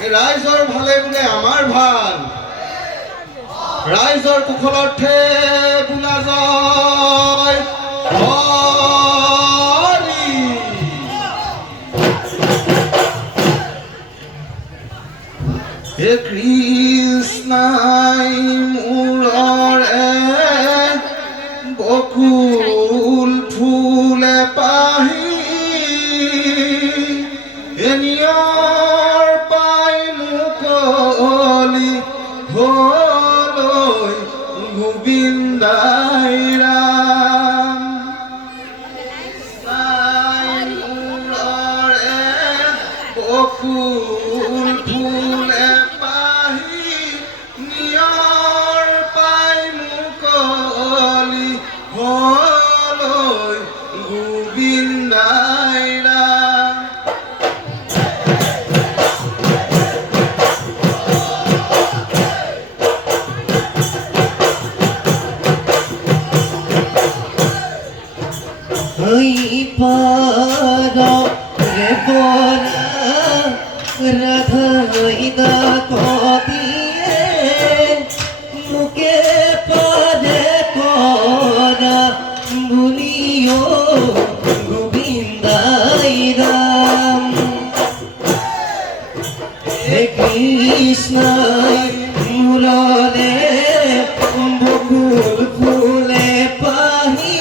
ৰাইজৰ ভালে বোলে আমাৰ ভাল ৰাইজৰ কুশলৰ্থে বোলা জয় হৰি হে কৃষ্ণাই মূৰৰে বকুল ফুলে পাহি এনিয়ৰ পাই মুকলি হলৈ গোবিন্দাই ৰাম মূৰৰে বকুল ফুলে পাহি নিয়ৰ পাই মুকলি হলৈ গোবিন্দাই Ram para rebora radhaida kodiye muke pade kora buliyo govindai ram he krishna murare bokul phule pahi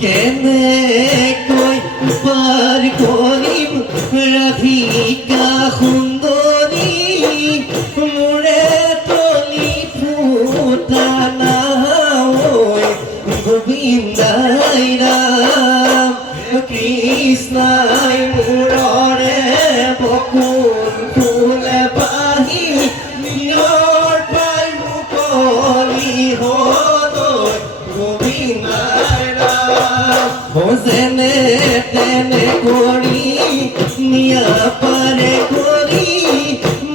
কেনেকৈ পাৰ কৰিম ৰাধিকা সুন্দৰী মোৰে তলি ফুটা নাৱৈ গোবিন্দাই ৰাম কৃষ্ণাই মূৰৰে বকুল ফুলে পাহি নিয়ৰ পাই মুকলি হলৈ গোবিন্দাই যেনে তেনে কৰি নিয়া পাৰে কৰি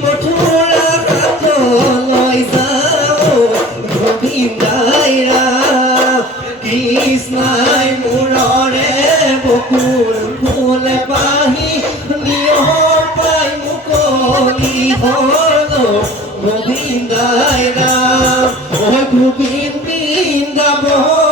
মথুৰা ঘাটলৈ যাওঁ গোবিন্দাই ৰাম কৃষ্ণাই মূৰৰে বকুল ফুলে পাহি নিয়ৰ পাই মুকলি হলৈ গোবিন্দাই ৰাম গোবিন্দ বৃন্দাবন